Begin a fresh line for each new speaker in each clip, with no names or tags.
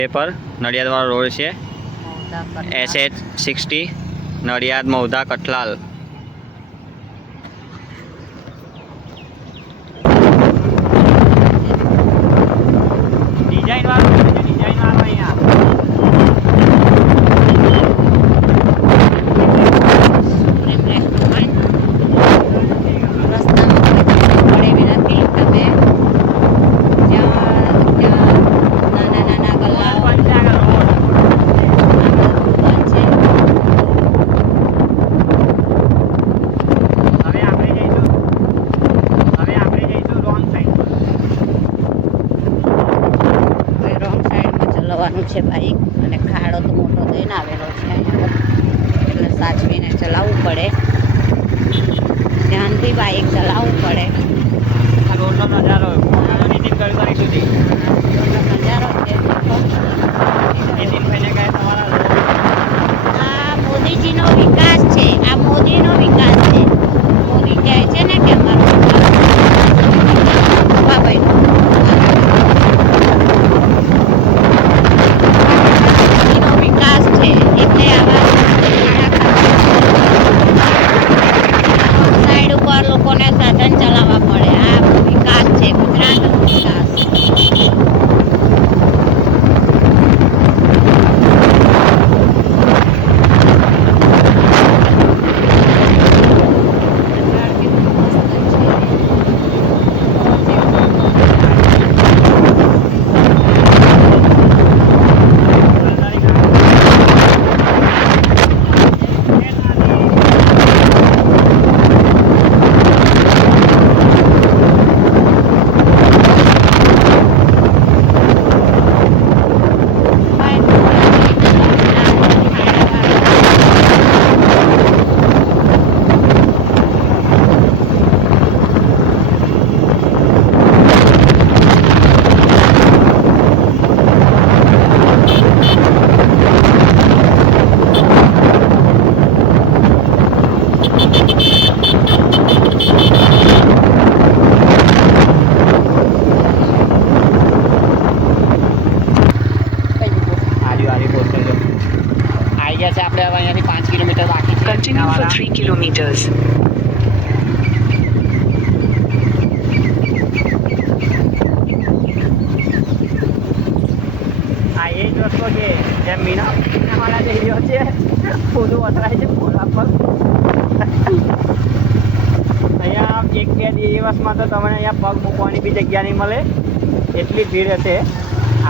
Paper નડિયાદવાળો road છે. S H sixty Nadiad Mahudha Kathlal design વાળું ડિઝાઇન વાળું અહીંયા
પ્રેમ રેસ્ટોરન્ટ. રસ્તામાં કોઈ તકલીફ પડે એવી નથી તમે જ્યાં ત્યાં નાના નાના ગલ્લાઓ
પણ છે આગળ રોડ. હવે આપણે જઈશું હવે આપણે જઈશું રોંગ સાઈડ
રોંગ સાઈડમાં ચલાવવાનું છે બાઈક અને ખાડો તો મોટો થઈને આવેલો છે અહીંયા એટલે સાચવીને ચલાવવું પડે ધ્યાનથી બાઈક ચલાવવું પડે.
રોડનો નજારો ગડકરી સુધી.
નજારો છે. આ મોદીજીનો વિકાસ છે. આ મોદીનો વિકાસ છે. મોદી કહે છે ને કે અમારો વિકાસ. વાહ ભાઈ મોદીનો વિકાસ છે એટલે આવા સાઈડ ઉપર લોકોને સાધન ચલાવવા પડે આ વિકાસ છે ગુજરાતનો વિકાસ
આજુ આજુ પોસ્ટર જો આવી ગયા છે આપણે હવે અહીંયાથી પાંચ કિલોમીટર બાકી છે
Continue for
મીનાવાળા.
3 kilometers.
આ એ જ રસ્તો છે જેમ મીના મીનાવાળા જે રહ્યો છે, ફૂલું વસરાય છે, ફૂલા પર અહીંયા એક બે દિવસમાં તો તમને અહીંયા પગ મૂકવાની બી જગ્યા નહીં મળે. એટલી ભીડ હશે.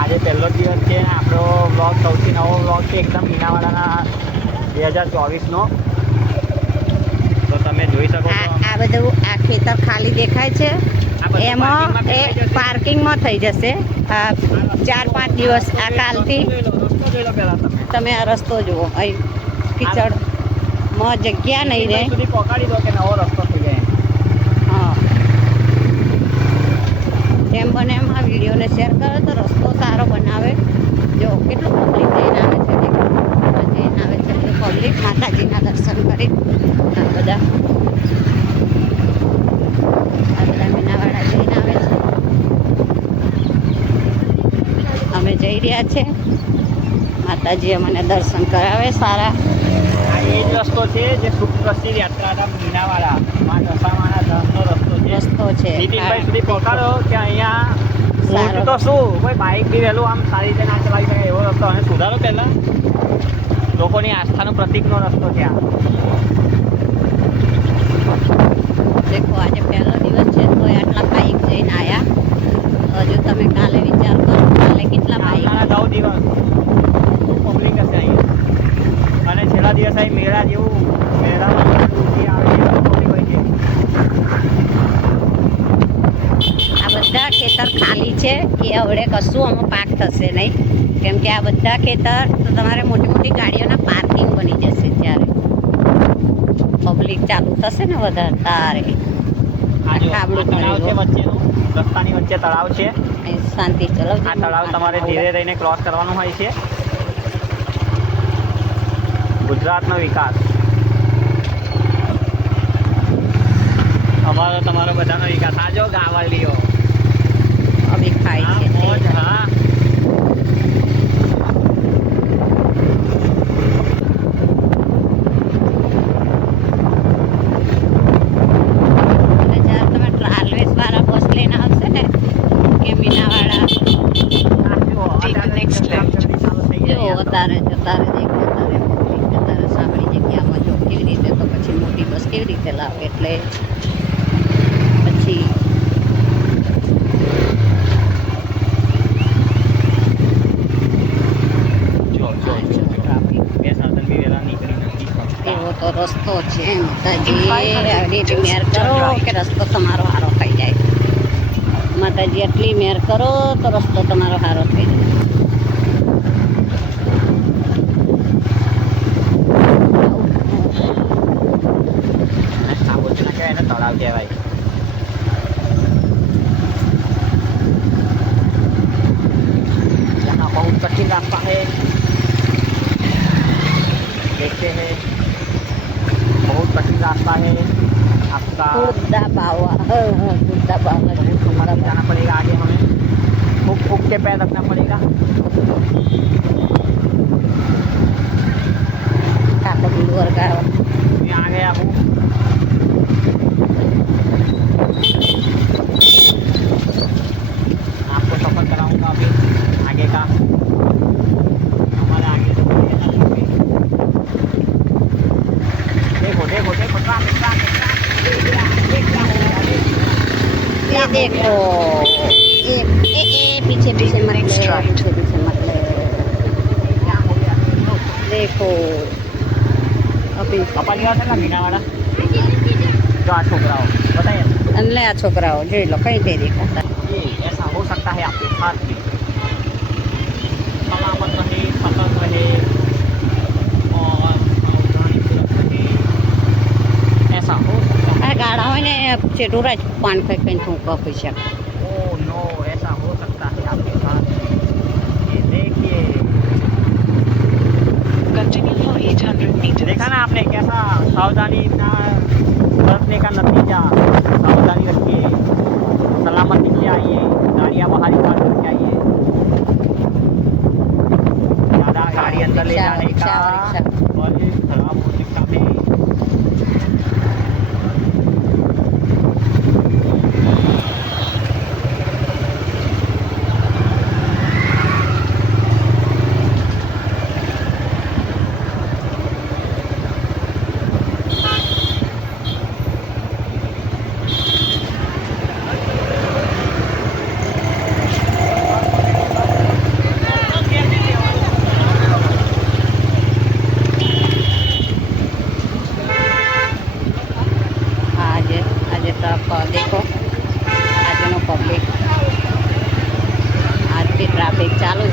આજે પહેલો દિવસ છે આપણો બ્લોગ સૌથી નવો બ્લોગ છે એકદમ મીનાવાળાના બે હજાર ચોવીસનો. તો તમે જોઈ શકો
આ બધું આ ખેતર ખાલી દેખાય છે. એમાં એ પાર્કિંગમાં થઈ જશે. આ ચાર પાંચ દિવસ આ કાલથી
તમે
આ રસ્તો જુઓ. અહીં કિચડમાં જગ્યા નહીં રહે
પહોંચાડી દો કે નવો રસ્તો થઈ જાય.
હા. જેમ બને એમ આ વિડીયોને શેર કરો તો રસ્તો સારો બનાવે. જો કેટલું પબ્લિક જઈને આવે છે. જઈને આવે છે પબ્લિક માતાજીના દર્શન કરી આ બધા આ બધા મીનાવાળા જઈને આવે છે અમે જઈ રહ્યા છે. માતાજી અમને દર્શન કરાવે સારા.
આ એ જ રસ્તો છે જે સુપ્રસિદ્ધ યાત્રાધામ મીનાવાળા માં દશામાના ધામનો રસ્તો છે.
રસ્તો છે
નીતિનભાઈ સુધી. પહોંચાડો કે અહીંયા
સારું
તો શું? કોઈ બાઇક બી વહેલું આમ સારી રીતે ના ચલાવી શકે એવો રસ્તો અને સુધારો પહેલાં. લોકોની આસ્થાનું પ્રતિકનો રસ્તો છે આ.
દેખો આજે પહેલો દિવસ છે તો આટલા બાઈક જઈને આયા. હજુ તમે કાલે વિચાર કરો. કાલે કેટલા બાઈક
નવ દિવસ. પબ્લિક હશે અહીંયા. અને છેલ્લા દિવસ અહીં મેળા જેવું મેળામાં
આ બધા ખેતર ખાલી છે એ હવે કશું આમાં પાક થશે નહીં. કેમ કે આ બધા ખેતર તો તમારે મોટી મોટી ગાડીઓના પાર્કિંગ બની જશે ત્યારે. પબ્લિક ચાલુ થશે ને વધારે? તારે.
તળાવ છે વચ્ચેનું. રસ્તાની વચ્ચે તળાવ છે.
શાંતિ ચલો
આ તળાવ તમારે ધીરે રહીને ક્રોસ કરવાનું હોય છે. ગુજરાતનો વિકાસ. અમારો તમારો બધાનો વિકાસ. આજો ગાવાલીઓ.
અભી ખાય છે
હા અહીંયા તો.
અત્યારે જતારે દેખ જતારે જતારે સાંકડી જગ્યામાં જો કેવી રીતે તો પછી મોટી બસ કેવી રીતે લાવે એટલે પછી
જો જો જો
ટ્રાફિક
બે સાધન બી વહેલા નીકળી નથી શકતા.
એવો તો રસ્તો છે માતાજી. એટલી મેર કરો કે રસ્તો તમારો સારો થઈ જાય. માતાજી એટલી મેર કરો તો રસ્તો તમારો સારો થઈ જાય.
તળાવ કહેવાય. करना पड़ेगा यहाँ आ गया हूँ आपको सफ़र कराऊंगा अभी आगे का हमारे आगे देखो देखो देखो ट्रैफिक ट्रैफिक ट्रैफिक देखो
ए पीछे पीछे मत ले
Next right.
पीछे पीछे मत ले
क्या हो गया
देखो अभी
પપ્પા જેવા છે ને મીનાવાળા જો આ છોકરાઓ बताइए
એટલે આ છોકરાઓ જોઈ લો કઈ દે દેખાતા
ये ऐसा हो सकता है आपके साथ में सलामत रहे सतर्क रहे और सावधानी पूर्वक रहे ऐसा हो सकता है
આ ગાડા હોય ને ચેટું રાજ પાન ખાઈ ખાઈને થૂંકવા પૈસા
ओ देखा ना आपने कैसा सावधानी ना बरतने का नतीजा सावधानी रखिए सलामती से आइए गाड़ियाँ बाहर निकाल करके आइए ज़्यादा गाड़ी अंदर ले
रिक्शा,
जाने का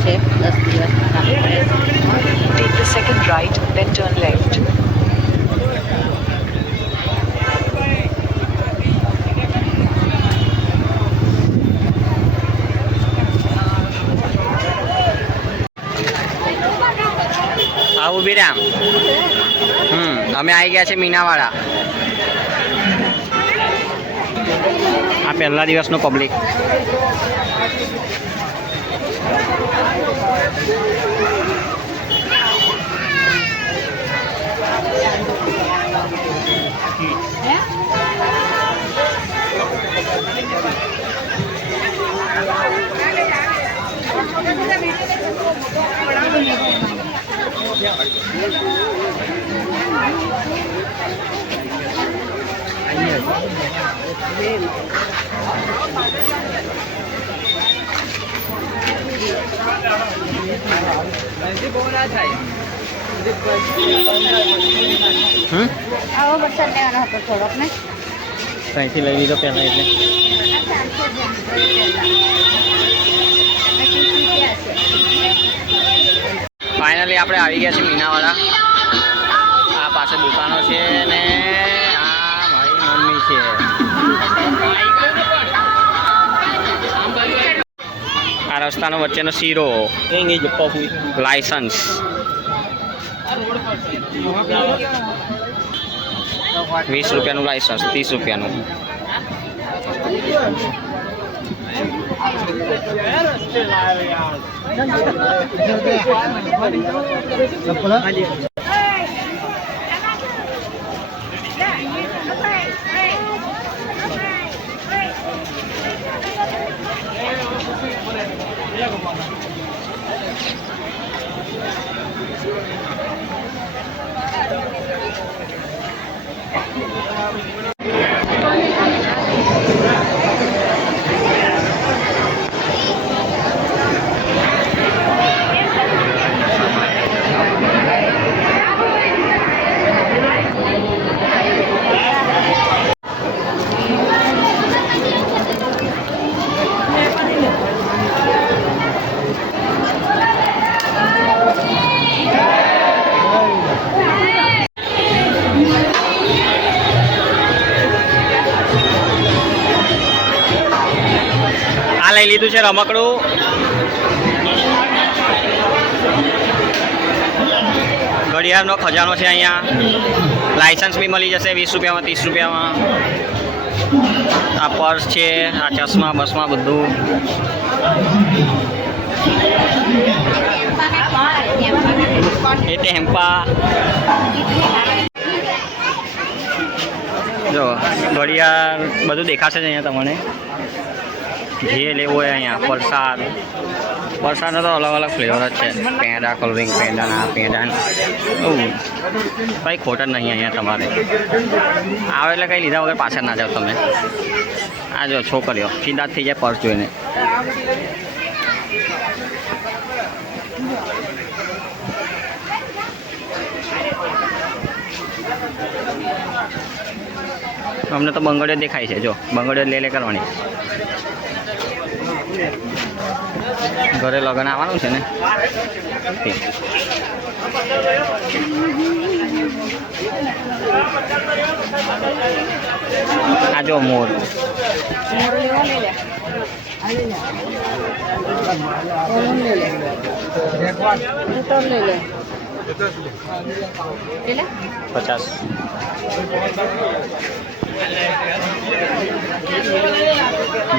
ટ્રાફિક ચાલુ છે દસ દિવસ ટ્રાફિક રહેશે
Take the second right, then turn left.
હા ઊભી રામ હમ અમે આવી ગયા છે મીનાવાળા આ પહેલા દિવસનું પબ્લિક Anh nhìn હમ?
આવો વરસાદ લેવાનો હતો થોડોક ને.
ત્યાંથી લઈ લીધો પહેલાં એટલે. ફાઇનલી આપણે આવી ગયા છીએ મીનાવાળા આ પાસે દુકાનો છે ને આ મારી મમ્મી છે. Rajasthan over Chennai zero. Ini je license. Wis rupiah nulai sah. છે રમકડું. ઘડિયાળનો ખજાનો છે અહીંયા. લાયસન્સ બી મળી જશે વીસ રૂપિયામાં, ત્રીસ રૂપિયામાં. આ પર્સ છે, આ ચશ્મા, બસમાં બધું. એ ટેમ્પા. જો, ઘડિયાળ બધું દેખાશે જ અહીંયા તમને. જે લેવું હોય અહીંયા. વરસાદ. વરસાદનો તો અલગ અલગ ફ્લેવર જ છે. પેંડા કોલ્ડ્રિંક પેંડાના પેંડા. કંઈ ખોટ જ નહીં અહીંયા તમારે. આવે એટલે કંઈ લીધા વગર પાછળ ના જાઓ તમે. આ જો છોકરીઓ સીધા થઈ જાય પર્સ જોઈને. અમને તો બંગડીઓ દેખાય છે, જો. બંગડીઓ લે લે કરવાની. ઘરે લગ્ન આવવાનું છે ને. આ જો મોર. પચાસ.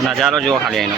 નજારો જુઓ ખાલી એનો.